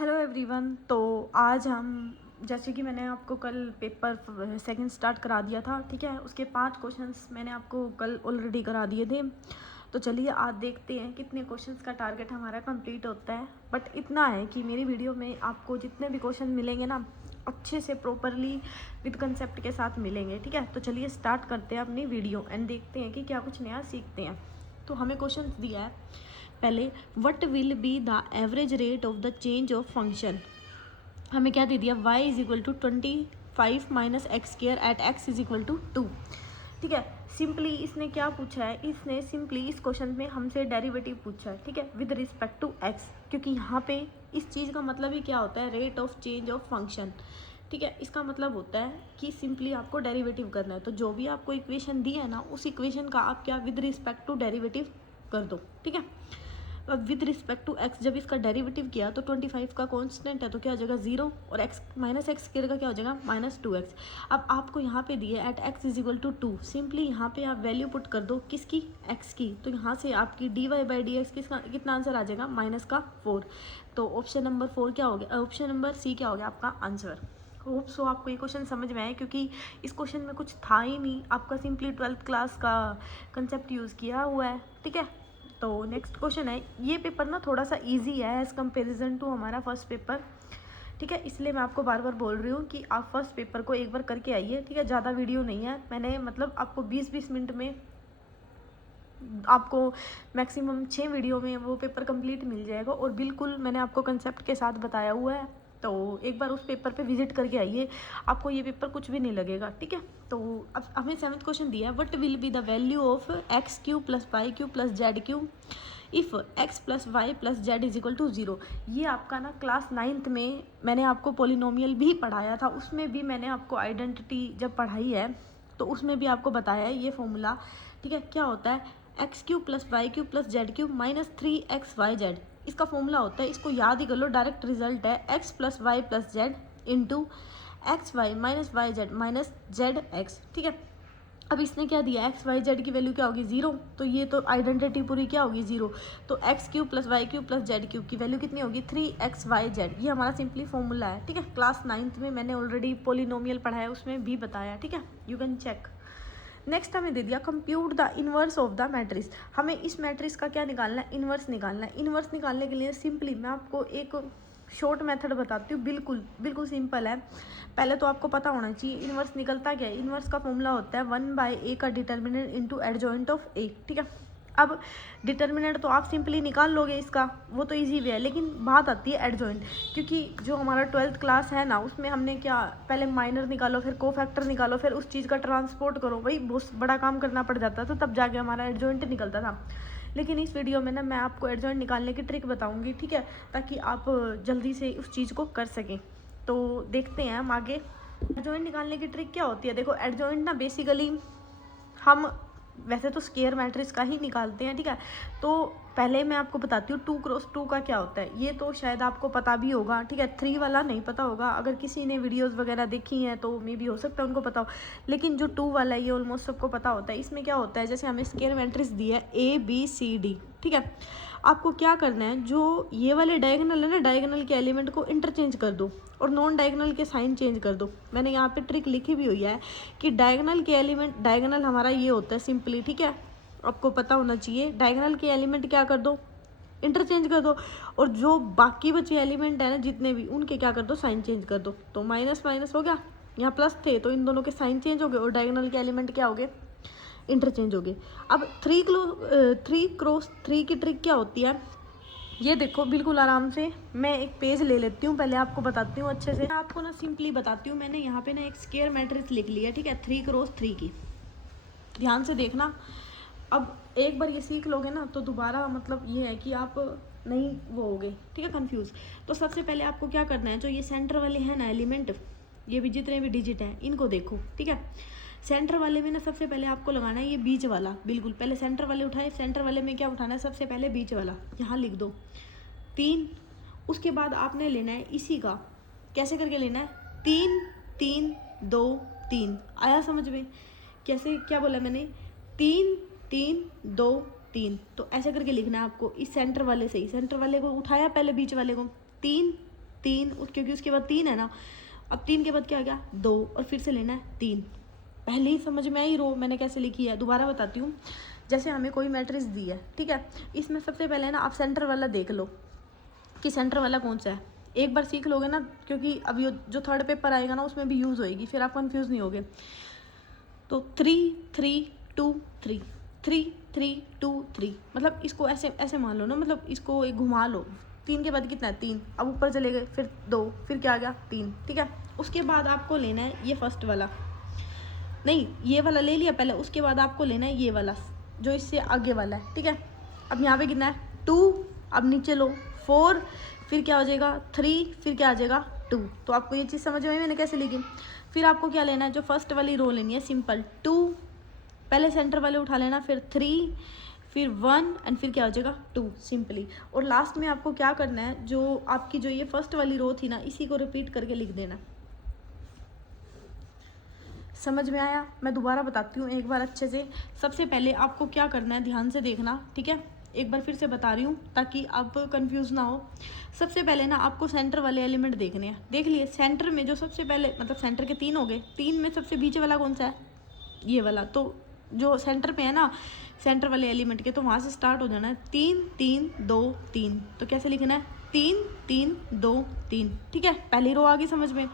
Hello everyone. तो आज हम, जैसे कि मैंने आपको कल पेपर सेकंड स्टार्ट करा दिया था, ठीक है, उसके 5 क्वेश्चंस मैंने आपको कल ऑलरेडी करा दिए थे। तो चलिए आज देखते हैं कितने क्वेश्चंस का टारगेट हमारा कंप्लीट होता है। बट इतना है कि मेरी वीडियो में आपको जितने भी क्वेश्चन मिलेंगे ना, अच्छे से प्रॉपरली विद कंसेप्ट के साथ मिलेंगे, ठीक है। तो चलिए स्टार्ट करते हैं अपनी वीडियो एंड देखते हैं कि क्या कुछ नया सीखते हैं। तो हमें क्वेश्चन दिया है पहले, what will be the average rate of the change of function. हमें क्या दे दिया, y is equal to 25 minus x square at x is equal to 2, ठीक है। सिंपली इसने क्या पूछा है, इसने सिंपली इस क्वेश्चन में हमसे डेरिवेटिव पूछा है, ठीक है, विद रिस्पेक्ट टू x, क्योंकि यहाँ पे इस चीज़ का मतलब ही क्या होता है, rate of change of function, ठीक है। इसका मतलब होता है कि सिंपली आपको डेरिवेटिव करना है। तो जो भी आपको इक्वेशन दी है ना, उस इक्वेशन का आप क्या विद रिस्पेक्ट टू डेरिवेटिव कर दो, ठीक है। अब विद रिस्पेक्ट टू एक्स जब इसका डेरिवेटिव किया तो 25 का कांस्टेंट है तो क्या हो जाएगा 0, और एक्स माइनस एक्स स्क्वायर का क्या हो जाएगा -2x। अब आपको यहाँ पे दिए at x is equal to 2, simply यहाँ पे आप वैल्यू पुट कर दो किसकी, एक्स की। तो यहाँ से आपकी dy/dx कितना आंसर आ जाएगा, -4। तो ऑप्शन नंबर 4 क्या हो गया, ऑप्शन नंबर सी क्या हो गया आपका आंसर। होप सो आपको ये क्वेश्चन समझ में आए, क्योंकि इस क्वेश्चन में कुछ था ही नहीं, आपका सिंपली 12th क्लास का कंसेप्ट यूज़ किया हुआ है, ठीक है। तो नेक्स्ट क्वेश्चन है, ये पेपर ना थोड़ा सा इजी है एज़ कंपेरिजन टू हमारा फर्स्ट पेपर, ठीक है। इसलिए मैं आपको बार बार बोल रही हूँ कि आप फर्स्ट पेपर को एक बार करके आइए, ठीक है। ज़्यादा वीडियो नहीं है, मैंने मतलब आपको 20-20 मिनट में आपको मैक्सिमम 6 वीडियो में वो पेपर कंप्लीट मिल जाएगा, और बिल्कुल मैंने आपको कंसेप्ट के साथ बताया हुआ है। तो एक बार उस पेपर पे विजिट करके आइए, आपको ये पेपर कुछ भी नहीं लगेगा, ठीक है। तो अब हमें 7th क्वेश्चन दिया है, what will be the value of x cube plus y cube plus z cube if x plus y plus z is equal to 0। ये आपका ना क्लास 9th में मैंने आपको पोलिनोमियल भी पढ़ाया था, उसमें भी मैंने आपको आइडेंटिटी जब पढ़ाई है तो उसमें भी आपको बताया है ये फॉर्मूला, ठीक है। क्या होता है, x cube plus y cube plus z cube minus 3xyz, इसका फॉर्मूला होता है, इसको याद ही कर लो, डायरेक्ट रिजल्ट है x plus y plus z into x y minus y z minus z x, ठीक है। अब इसने क्या दिया, एक्स वाई जेड की वैल्यू क्या होगी 0, तो ये तो आइडेंटिटी पूरी क्या होगी 0। तो x cube plus y cube plus z cube की वैल्यू कितनी होगी 3xyz, ये हमारा सिंपली फॉर्मूला है, ठीक है। क्लास 9th में मैंने ऑलरेडी पोलिनोमियल पढ़ाया, उसमें भी बताया, ठीक है, यू कैन चेक। नेक्स्ट हमें दे दिया, compute the inverse of the matrix. हमें इस मैट्रिक्स का क्या निकालना है, इन्वर्स निकालना है। इन्वर्स निकालने के लिए सिंपली मैं आपको एक शॉर्ट मेथड बताती हूँ, बिल्कुल बिल्कुल सिंपल है। पहले तो आपको पता होना चाहिए इन्वर्स निकलता क्या है। इन्वर्स का फॉर्मूला होता है 1/a का determinant into adjoint of a, ठीक है। अब डिटर्मिनेंट तो आप सिंपली निकाल लोगे इसका, वो तो इजी वे है, लेकिन बात आती है एडजॉइंट, क्योंकि जो हमारा 12th क्लास है ना, उसमें हमने क्या, पहले माइनर निकालो, फिर कोफैक्टर निकालो, फिर उस चीज़ का ट्रांसपोर्ट करो, वही बहुत बड़ा काम करना पड़ जाता था, तब जाके हमारा एडजॉइंट निकलता था। लेकिन इस वीडियो में ना मैं आपको एडजॉइंट निकालने की ट्रिक बताऊंगी, ठीक है, ताकि आप जल्दी से उस चीज़ को कर सकें। तो देखते हैं हम आगे। एडजॉइंट निकालने की ट्रिक क्या होती है, देखो एडजॉइंट ना बेसिकली हम वैसे तो स्केयर मैट्रिक्स का ही निकालते हैं, ठीक है। तो पहले मैं आपको बताती हूँ 2x2 का क्या होता है, ये तो शायद आपको पता भी होगा, ठीक है। 3 वाला नहीं पता होगा, अगर किसी ने वीडियोस वगैरह देखी हैं तो मे भी हो सकता है उनको पता हो, लेकिन जो 2 वाला है ये ऑलमोस्ट सबको पता होता है। इसमें क्या होता है, जैसे हमें स्केयर मैट्रिक्स दी है ABCD, ठीक है। आपको क्या करना है, जो ये वाले डायगोनल है ना, डायगोनल के एलिमेंट को इंटरचेंज कर दो और नॉन डायगोनल के साइन चेंज कर दो। मैंने यहाँ पे ट्रिक लिखी भी हुई है कि डायगोनल के एलिमेंट, डायगोनल हमारा ये होता है सिंपली, ठीक है, आपको पता होना चाहिए। डायगोनल के एलिमेंट क्या कर दो, इंटरचेंज कर दो, और जो बाकी बचे एलिमेंट है ना जितने भी, उनके क्या कर दो, साइन चेंज कर दो। तो माइनस माइनस हो गया, यहाँ प्लस थे तो इन दोनों के साइन चेंज हो गए, और डायगोनल के एलिमेंट क्या हो गए, इंटरचेंज हो गए। अब 3x3 की ट्रिक क्या होती है, ये देखो बिल्कुल आराम से, मैं एक पेज ले लेती हूँ, पहले आपको बताती हूँ अच्छे से। मैं आपको ना सिंपली बताती हूँ, मैंने यहाँ पे ना एक स्केयर मैट्रिक्स लिख लिया, ठीक है, 3x3 की, ध्यान से देखना। अब एक बार ये सीख लोगे ना तो दोबारा मतलब ये है कि आप नहीं वो हो गए, ठीक है, कंफ्यूज। तो सबसे पहले आपको क्या करना है, जो ये सेंटर वाले हैं ना एलिमेंट, ये भी जितने भी डिजिट हैं इनको देखो, ठीक है। सेंटर वाले में ना सबसे पहले आपको लगाना है ये बीच वाला, बिल्कुल पहले सेंटर वाले उठाए, सेंटर वाले में क्या उठाना है, सबसे पहले बीच वाला, यहाँ लिख दो 3। उसके बाद आपने लेना है इसी का, कैसे करके लेना है, 3 3 2 3, आया समझ में, कैसे क्या बोला मैंने, 3 3 2 3, तो ऐसे करके लिखना है आपको इस सेंटर वाले से ही। सेंटर वाले को उठाया पहले बीच वाले को, 3 3, क्योंकि उसके बाद 3 है ना। अब 3 के बाद क्या आ गया 2 और फिर से लेना है 3। पहले ही समझ में आई रो मैंने कैसे लिखी है, दोबारा बताती हूँ। जैसे हमें कोई मैट्रिक्स दी है, ठीक है, इसमें सबसे पहले ना आप सेंटर वाला देख लो कि सेंटर वाला कौन सा है। एक बार सीख लोगे ना, क्योंकि अब ये जो थर्ड पेपर आएगा ना उसमें भी यूज़ होएगी, फिर आप कंफ्यूज नहीं होगे। तो 3 3 2 3 3 3 2 3, मतलब इसको ऐसे ऐसे मान लो ना, मतलब इसको एक घुमा लो। 3 के बाद कितना है 3, अब ऊपर चले गए, फिर 2, फिर क्या आ गया 3, ठीक है। उसके बाद आपको लेना है ये फर्स्ट वाला, नहीं ये वाला ले लिया पहले, उसके बाद आपको लेना है ये वाला जो इससे आगे वाला है, ठीक है। अब यहाँ पे कितना है 2, अब नीचे लो 4, फिर क्या हो जाएगा 3, फिर क्या आ जाएगा 2। तो आपको ये चीज़ समझ में आई मैंने कैसे लिखी। फिर आपको क्या लेना है, जो फर्स्ट वाली रो लेनी है सिंपल 2, पहले सेंटर वाले उठा लेना, फिर 3, फिर 1 एंड फिर क्या हो जाएगा 2 सिंपली। और लास्ट में आपको क्या करना है, जो आपकी जो ये फर्स्ट वाली रो थी ना, इसी को रिपीट करके लिख देना। समझ में आया? मैं दोबारा बताती हूँ एक बार अच्छे से। सबसे पहले आपको क्या करना है, ध्यान से देखना, ठीक है। एक बार फिर से बता रही हूँ ताकि आप कंफ्यूज ना हो। सबसे पहले ना आपको सेंटर वाले एलिमेंट देखने हैं। देख लिए सेंटर में जो सबसे पहले, मतलब सेंटर के 3 हो गए, 3 में सबसे बीच वाला कौन सा है, ये वाला। तो जो सेंटर पे है ना सेंटर वाले एलिमेंट के, तो वहाँ से स्टार्ट हो जाना है 3 3 2 3। तो कैसे लिखना है 3 3 2 3, ठीक है। पहली रो आ गई समझ में।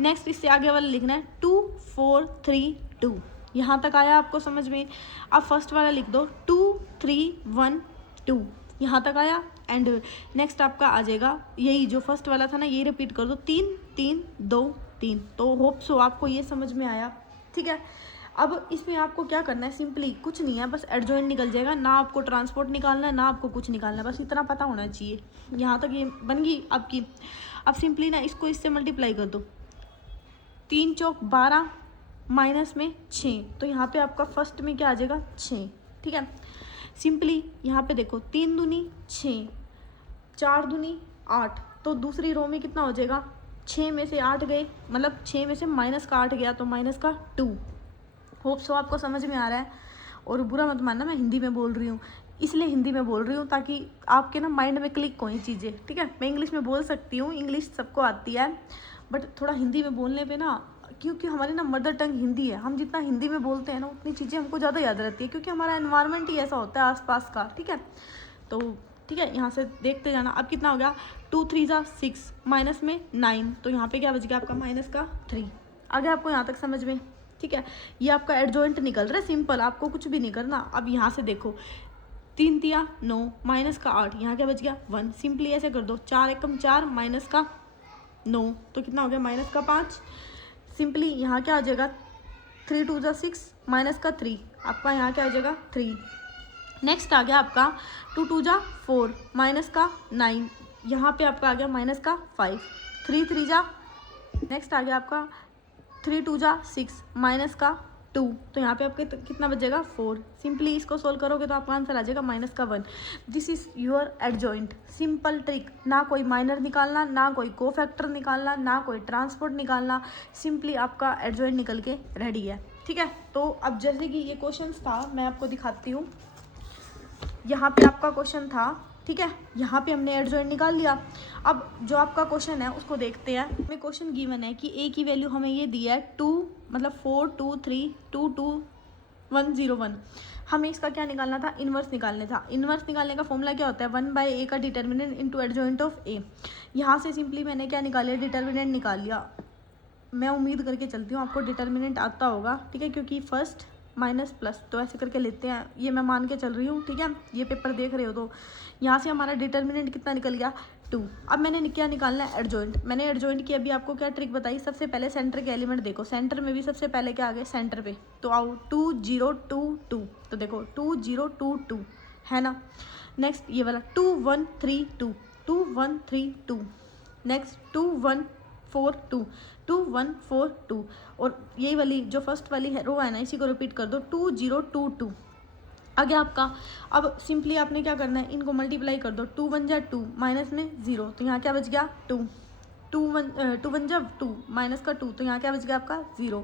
नेक्स्ट इससे आगे वाला लिखना है 2 4 3 2। यहाँ तक आया आपको समझ में। अब फर्स्ट वाला लिख दो 2 3 1 2, यहाँ तक आया। एंड नेक्स्ट आपका आ जाएगा यही जो फर्स्ट वाला था ना, यही रिपीट कर दो 3 3 2 3। तो होप सो आपको ये समझ में आया, ठीक है। अब इसमें आपको क्या करना है, सिंपली कुछ नहीं है, बस एडजॉइंट निकल जाएगा ना। आपको ट्रांसपोर्ट निकालना है ना आपको कुछ निकालना है, बस इतना पता होना चाहिए। यहाँ तक ये बन गई आपकी। अब सिंपली ना इसको इससे मल्टीप्लाई कर दो, 3 चौक 12 माइनस में 6, तो यहाँ पे आपका फर्स्ट में क्या आ जाएगा 6, ठीक है। सिंपली यहाँ पे देखो 3 दूनी 6, 4 दूनी 8, तो दूसरी रो में कितना हो जाएगा, 6 में से 8 गए, मतलब 6 में से माइनस का 8 गया, तो माइनस का 2। होप सो आपको समझ में आ रहा है। और बुरा मत मानना, मैं हिंदी में बोल रही हूँ, इसलिए हिंदी में बोल रही हूँ ताकि आपके ना माइंड में क्लिक हो ये चीज़ें, ठीक है। मैं इंग्लिश में बोल सकती हूँ, इंग्लिश सबको आती है, बट थोड़ा हिंदी में बोलने पे ना, क्योंकि हमारी ना मदर टंग हिंदी है, हम जितना हिंदी में बोलते हैं ना उतनी चीज़ें हमको ज़्यादा याद रहती है, क्योंकि हमारा एनवायरनमेंट ही ऐसा होता है आसपास का, ठीक है। तो ठीक है, यहाँ से देखते जाना। अब कितना हो गया 2 3 6 माइनस में 9, तो यहाँ पे क्या बच गया आपका माइनस का 3। आ गया आपको यहाँ तक समझ में, ठीक है। ये आपका एडजॉइंट निकल रहा है सिंपल, आपको कुछ भी नहीं करना। अब यहाँ से देखो 3 तिया 9 माइनस का 8, यहाँ क्या बच गया 1। सिंपली ऐसे कर दो 4 एकम 4 माइनस का 9, तो कितना हो गया माइनस का 5। सिंपली यहाँ क्या आ जाएगा 3 2 6 माइनस का 3, आपका यहाँ क्या आ जाएगा 3। नेक्स्ट आ गया आपका 2 2 4 माइनस का 9, यहाँ पे आपका आ गया माइनस का 5। 3 3 नेक्स्ट आ गया आपका 3 2 6 माइनस का 2, तो यहाँ पे आपके कितना बचेगा 4। सिंपली इसको सोल्व करोगे तो आपका आंसर आ जाएगा माइनस का 1। This is your adjoint, simple trick. ना कोई माइनर निकालना, ना कोई कोफैक्टर निकालना, ना कोई ट्रांसपोर्ट निकालना, सिंपली आपका एडजॉइंट निकल के रेडी है, ठीक है। तो अब जैसे कि ये क्वेश्चन था, मैं आपको दिखाती हूँ। यहाँ पे आपका क्वेश्चन था, ठीक है, यहाँ पे हमने एडजॉइंट निकाल लिया। अब जो आपका क्वेश्चन है उसको देखते हैं। हमें क्वेश्चन गिवन है कि ए की वैल्यू हमें ये दिया है 2, मतलब 4 2 3 2 2 1 0 1। हमें इसका क्या निकालना था, इन्वर्स निकालने था। इन्वर्स निकालने का फॉर्मूला क्या होता है, 1/a का डिटर्मिनेंट इंटू एडजॉइंट ऑफ ए। यहाँ से सिंपली मैंने क्या निकाल लिया, डिटर्मिनेंट निकाल लिया। मैं उम्मीद करके चलती हूँ आपको डिटर्मिनेंट आता होगा, ठीक है, क्योंकि फर्स्ट माइनस प्लस तो ऐसे करके लेते हैं, ये मैं मान के चल रही हूँ, ठीक है। ये पेपर देख रहे हो तो यहाँ से हमारा डिटर्मिनेंट कितना निकल गया 2। अब मैंने क्या निकालना है, एडजॉइंट। मैंने एडजॉइंट की अभी आपको क्या ट्रिक बताई, सबसे पहले सेंटर के एलिमेंट देखो, सेंटर में भी सबसे पहले क्या आ गए सेंटर पे, तो आओ 2 0 2 2, तो देखो 2 0 2 2 है ना। नेक्स्ट ये वाला 2 1 3 2 2 1 3 2, नेक्स्ट 2 1 4 2 2 1 4 2, और यही वाली जो फर्स्ट वाली है रो है ना, इसी को रिपीट कर दो 2 0 2 2 आ गया आपका। अब सिंपली आपने क्या करना है, इनको मल्टीप्लाई कर दो, 2 1 2 माइनस में 0, तो यहाँ क्या बच गया 2 1 2 माइनस का 2, तो यहाँ क्या बच गया आपका 0।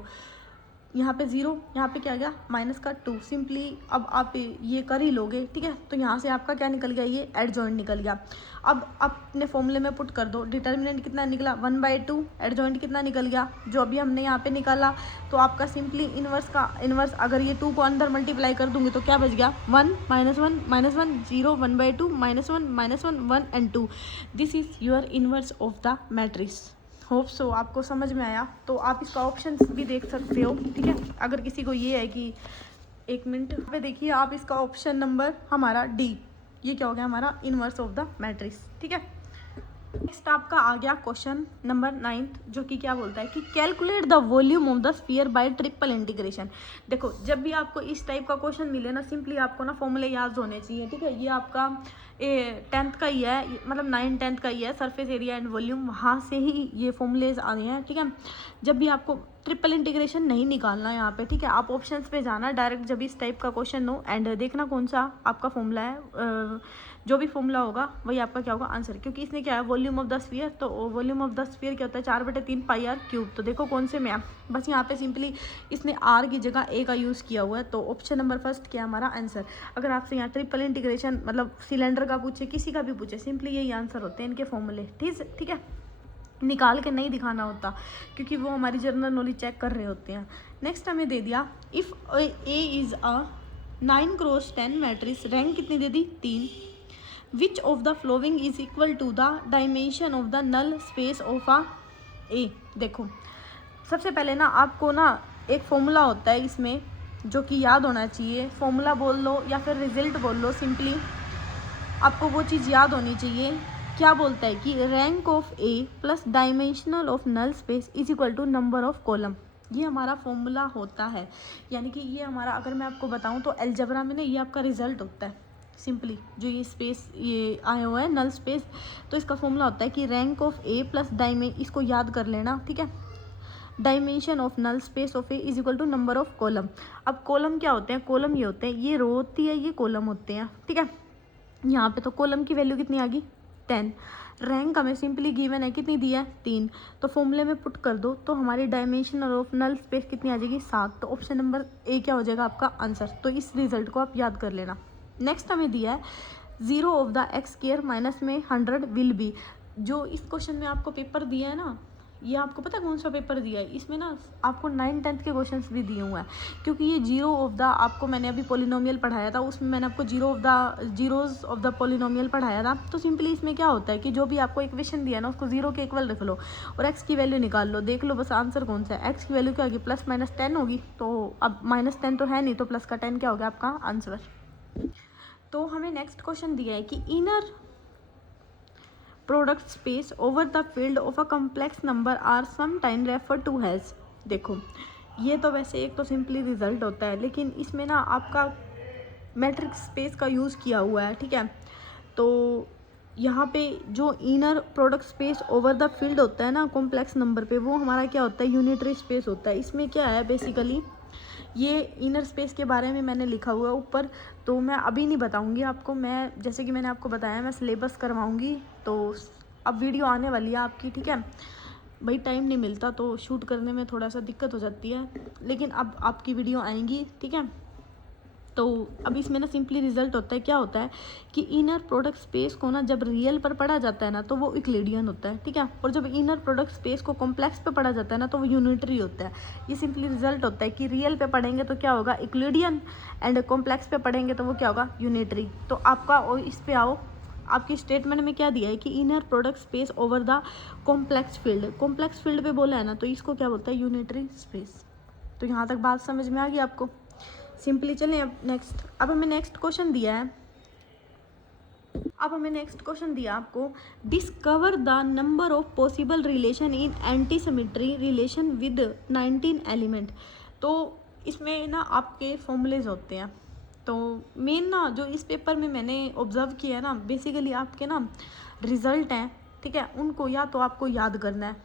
यहाँ पे 0, यहाँ पे क्या गया माइनस का 2। सिंपली अब आप ये कर ही लोगे, ठीक है। तो यहाँ से आपका क्या निकल गया, ये एडजॉइंट निकल गया। अब अपने फॉर्मूले में पुट कर दो, डिटर्मिनेंट कितना निकला 1/2, एडजॉइंट कितना निकल गया जो अभी हमने यहाँ पे निकाला। तो आपका सिंपली इन्वर्स का इन्वर्स, अगर ये 2 को अंदर मल्टीप्लाई कर दूंगी तो क्या बच गया 1 -1 0 1/2 -1 1 and 2। This is your inverse of the matrix. Hope so आपको समझ में आया। तो आप इसका ऑप्शन भी देख सकते हो, ठीक है। अगर किसी को ये है कि 1 मिनट पे देखिए आप, इसका ऑप्शन नंबर हमारा डी, ये क्या हो गया हमारा इन्वर्स ऑफ द मैट्रिक्स, ठीक है। नेक्स्ट आपका आ गया क्वेश्चन नंबर 9, जो कि क्या बोलता है कि calculate the volume of the sphere bye triple integration. देखो जब भी आपको इस टाइप का क्वेश्चन मिले ना, सिंपली आपको ना फॉर्मूले याद होने चाहिए, ठीक है। ये आपका 10th का ही है, मतलब 9 10th का ही है, सरफेस एरिया एंड वॉल्यूम, वहाँ से ही ये फॉर्मूलेज आ रहे हैं, ठीक है। जब भी आपको ट्रिपल इंटीग्रेशन नहीं निकालना है यहाँ पे, ठीक है, आप ऑप्शंस पे जाना डायरेक्ट जब इस टाइप का क्वेश्चन हो, एंड देखना कौन सा आपका फॉर्मूला है, जो भी फॉर्मूला होगा वही आपका क्या होगा आंसर। क्योंकि इसने क्या है वॉल्यूम ऑफ द स्फीयर, तो वॉल्यूम ऑफ द स्फीयर क्या होता है 4/3 πr³। तो देखो कौन से में है, बस यहाँ पे सिंपली इसने r की जगह a का यूज़ किया हुआ है। तो ऑप्शन नंबर फर्स्ट क्या हमारा आंसर। अगर आपसे यहाँ ट्रिपल इंटीग्रेशन मतलब सिलेंडर का पूछे, किसी का भी पूछे, सिंपली यही आंसर होते हैं इनके फॉर्मूले, ठीक है। निकाल के नहीं दिखाना होता, क्योंकि वो हमारी जनरल नॉलेज चेक कर रहे होते हैं। नेक्स्ट हमें दे दिया if A is a 9x10 matrix, rank कितनी दे दी 3। Which of the following is equal to the dimension of the null space of a A. देखो सबसे पहले ना आपको ना एक फॉर्मूला होता है इसमें जो कि याद होना चाहिए, फॉर्मूला बोल लो या फिर रिजल्ट बोल लो, सिंपली आपको वो चीज़ याद होनी चाहिए। क्या बोलता है कि rank of A plus dimensional of null space is equal to number of column. ये हमारा फॉर्मूला होता है, यानी कि ये हमारा, अगर मैं आपको बताऊं तो अलजेब्रा में ना ये आपका रिजल्ट होता है। सिंपली जो ये स्पेस ये आया हुआ है नल स्पेस, तो इसका फॉर्मूला होता है कि रैंक ऑफ ए प्लस इसको याद कर लेना, ठीक है। Dimension of null space of A is equal to number of column. अब कॉलम क्या होते हैं, कॉलम ये होते हैं, ये रो होती है, ये कॉलम होते हैं, ठीक है। यहाँ पे तो कॉलम की वैल्यू कितनी आ गई 10, रैंक हमें सिंपली गिवन है, कितनी दी है 3। तो फॉर्मूले में पुट कर दो तो हमारी डायमेंशन ऑफ नल स्पेस कितनी आ जाएगी 7। तो ऑप्शन नंबर ए क्या हो जाएगा आपका आंसर। तो इस रिजल्ट को आप याद कर लेना। नेक्स्ट हमें दिया है 0 of the x square minus में 100 विल बी। जो इस क्वेश्चन में आपको पेपर दिया है ना, ये आपको पता कौन सा पेपर दिया है, इसमें ना आपको 9 10th के क्वेश्चंस भी दिए हुए हैं। क्योंकि ये 0 ऑफ द, आपको मैंने अभी पोलिनोमियल पढ़ाया था, उसमें मैंने आपको जीरोज़ ऑफ द पोलिनोमियल पढ़ाया था। तो सिंपली इसमें क्या होता है कि जो भी आपको इक्वेशन दिया ना उसको 0 के इक्वल रख लो और एक्स की वैल्यू निकाल लो, देख लो बस आंसर कौन सा है। एक्स की वैल्यू क्या होगी +-10 होगी, तो अब -10 तो है नहीं, तो प्लस का 10 क्या होगा आपका आंसर। तो हमें नेक्स्ट क्वेश्चन दिया है कि inner product space over the field of a complex number are some time refer to as. देखो ये तो वैसे एक तो सिंपली रिजल्ट होता है, लेकिन इसमें ना आपका मैट्रिक्स स्पेस का यूज़ किया हुआ है, ठीक है। तो यहाँ पे जो inner product space over the field होता है ना कॉम्प्लेक्स नंबर पे, वो हमारा क्या होता है यूनिटरी स्पेस होता है। इसमें क्या है बेसिकली, ये इनर स्पेस के बारे में मैंने लिखा हुआ है ऊपर, तो मैं अभी नहीं बताऊंगी आपको। मैं जैसे कि मैंने आपको बताया मैं सिलेबस करवाऊंगी, तो अब वीडियो आने वाली है आपकी, ठीक है। भाई टाइम नहीं मिलता तो शूट करने में थोड़ा सा दिक्कत हो जाती है, लेकिन अब आपकी वीडियो आएंगी, ठीक है। तो अब इसमें ना सिंपली रिजल्ट होता है, क्या होता है कि इनर प्रोडक्ट स्पेस को ना जब रियल पर पढ़ा जाता है ना तो वो इक्लिडियन होता है, ठीक है। और जब इनर प्रोडक्ट स्पेस को कॉम्प्लेक्स पे पढ़ा जाता है ना तो वो यूनिटरी होता है। ये सिंपली रिजल्ट होता है कि रियल पे पढ़ेंगे तो क्या होगा इक्लिडियन, एंड कॉम्प्लेक्स पे पढ़ेंगे तो वो क्या होगा यूनिटरी। तो आपका इस पे आओ, आपकी स्टेटमेंट में क्या दिया है कि inner product space over the complex field, complex field पे बोला है ना, तो इसको क्या बोलता है यूनिटरी स्पेस। तो यहाँ तक बात समझ में आ गई आपको। सिंपली चलें अब नेक्स्ट। अब हमें नेक्स्ट क्वेश्चन दिया है, आपको discover the number of possible relation in anti symmetry relation with 19 element. तो इसमें ना आपके फॉर्मूलेज होते हैं। तो मेन ना जो इस पेपर में मैंने ऑब्जर्व किया है ना, बेसिकली आपके ना रिजल्ट हैं, ठीक है, उनको या तो आपको याद करना है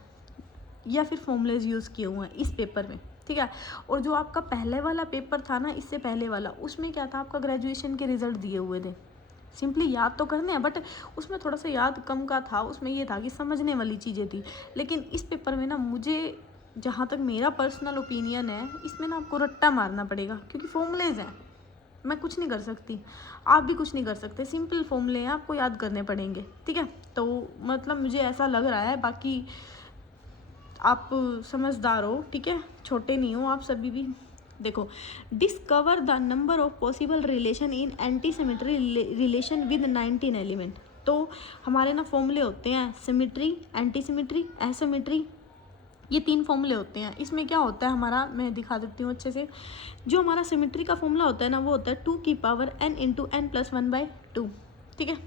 या फिर फॉर्मूलेज यूज़ किए हुए हैं इस पेपर में, ठीक है। और जो आपका पहले वाला पेपर था ना, इससे पहले वाला, उसमें क्या था आपका ग्रेजुएशन के रिजल्ट दिए हुए थे। सिंपली याद तो करने हैं, बट उसमें थोड़ा सा याद कम का था, उसमें ये था कि समझने वाली चीज़ें थी। लेकिन इस पेपर में ना मुझे जहाँ तक मेरा पर्सनल ओपिनियन है, इसमें ना आपको रट्टा मारना पड़ेगा, क्योंकि फॉर्मूलेज हैं, मैं कुछ नहीं कर सकती, आप भी कुछ नहीं कर सकते, सिंपल फॉर्मूले हैं, आपको याद करने पड़ेंगे, ठीक है। तो मतलब मुझे ऐसा लग रहा है, बाकी आप समझदार हो, ठीक है, छोटे नहीं हो आप सभी भी। देखो, discover the number of possible relation in anti symmetry relation with 19 element. तो हमारे ना फॉर्मूले होते हैं सिमेट्री, एंटी सिमेट्री, एसिमेट्री, ये 3 फॉर्मूले होते हैं। इसमें क्या होता है हमारा, मैं दिखा देती हूँ अच्छे से। जो हमारा सिमेट्री का फॉर्मूला होता है ना, वो होता है 2 की power n into n plus 1/2, ठीक है।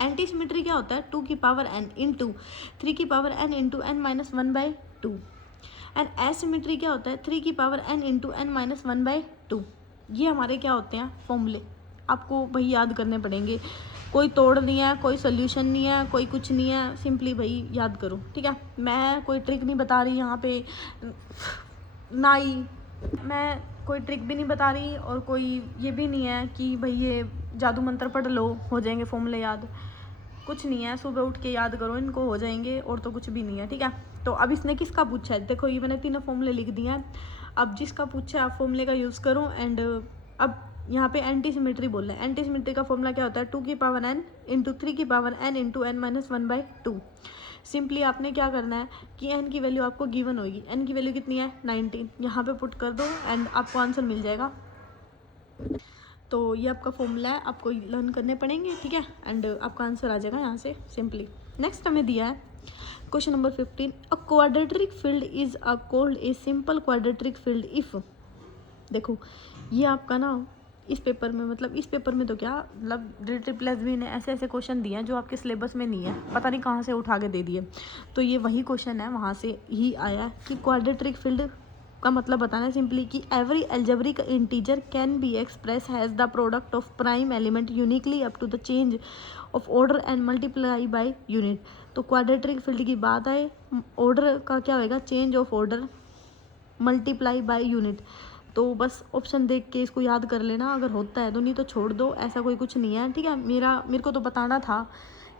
एंटी सिमेट्री क्या होता है 2 की पावर n इंटू 3 की power n into n minus 1/2। And asymmetry क्या होता है 3 की power n into n minus 1/2। ये हमारे क्या होते हैं फॉर्मूले, आपको भाई याद करने पड़ेंगे, कोई तोड़ नहीं है, कोई सोल्यूशन नहीं है, कोई कुछ नहीं है, सिंपली भाई याद करो, ठीक है। मैं कोई ट्रिक नहीं बता रही यहाँ पे, ना ही मैं कोई ट्रिक भी नहीं बता रही, और कोई ये भी नहीं है कि भाई ये जादू मंत्र पढ़ लो हो जाएंगे फॉर्मूले याद, कुछ नहीं है। सुबह उठ के याद करो, इनको हो जाएंगे, और तो कुछ भी नहीं है, ठीक है। तो अब इसने किसका पूछा है, देखो ये मैंने 3 फॉर्मूले लिख दिए हैं। अब जिसका पूछा है आप फॉर्मूले का यूज़ करो। एंड अब यहाँ पे एंटी सिमेट्री बोल रहे हैं। एंटी सिमेट्री का फॉर्मूला क्या होता है 2 की पावर n इंटू 3 की power n into n minus 1/2। Simply आपने क्या करना है कि n की वैल्यू आपको गिवन होगी, n की वैल्यू कितनी है 19, यहाँ पे पुट कर दो एंड आपको आंसर मिल जाएगा। तो ये आपका फॉर्मूला है, आपको लर्न करने पड़ेंगे, ठीक है। एंड आपका आंसर आ जाएगा यहाँ से सिंपली। नेक्स्ट हमें दिया है question number 15, a quadratic field is a called a simple quadratic field if. देखो ये आपका ना इस पेपर में, मतलब इस पेपर में तो क्या, मतलब DSSB ने ऐसे ऐसे क्वेश्चन दिए हैं जो आपके सिलेबस में नहीं है, पता नहीं कहाँ से उठा के दे दिए। तो ये वही क्वेश्चन है, वहाँ से ही आया है कि क्वाड्रेटिक फील्ड का मतलब बताना है सिंपली कि every algebraic integer can be express as the product of prime element uniquely up to the change of order and multiply by unit. तो क्वाड्रेटिक फील्ड की बात आए, ऑर्डर का क्या होएगा change of order multiply by unit. तो बस option देख के इसको याद कर लेना, अगर होता है तो, नहीं तो छोड़ दो, ऐसा कोई कुछ नहीं है, ठीक है। मेरे को तो बताना था,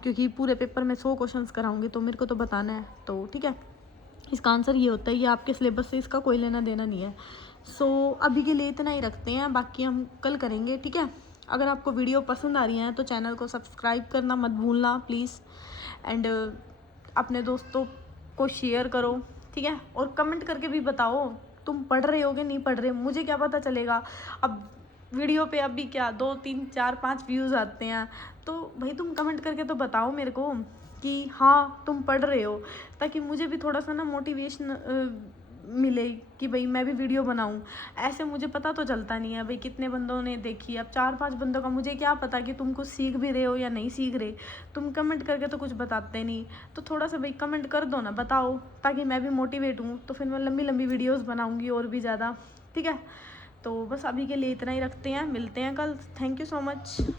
क्योंकि पूरे पेपर में 100 क्वेश्चंस कराऊंगी, तो मेरे को तो बताना है, तो ठीक है। इसका आंसर ये होता है, ये आपके सिलेबस से इसका कोई लेना देना नहीं है। सो अभी के लिए इतना ही रखते हैं, बाकी हम कल करेंगे, ठीक है। अगर आपको वीडियो पसंद आ रही है तो चैनल को सब्सक्राइब करना मत भूलना प्लीज़। एंड अपने दोस्तों को शेयर करो, ठीक है। और कमेंट करके भी बताओ तुम पढ़ रहे होगे नहीं पढ़ रहे, मुझे क्या पता चलेगा। अब वीडियो पे अभी क्या 2 3 4 5 व्यूज़ आते हैं, तो भाई तुम कमेंट करके तो बताओ मेरे को कि हाँ तुम पढ़ रहे हो, ताकि मुझे भी थोड़ा सा ना मोटिवेशन मिले कि भाई मैं भी वीडियो बनाऊं। ऐसे मुझे पता तो चलता नहीं है भाई कितने बंदों ने देखी, अब 4-5 बंदों का मुझे क्या पता कि तुम कुछ सीख भी रहे हो या नहीं सीख रहे। तुम कमेंट करके तो कुछ बताते नहीं, तो थोड़ा सा भाई कमेंट कर दो ना, बताओ, ताकि मैं भी मोटिवेट हूँ, तो फिर मैं लंबी लंबी वीडियोज़ बनाऊँगी और भी ज़्यादा, ठीक है। तो बस अभी के लिए इतना ही रखते हैं, मिलते हैं कल। Thank you so much.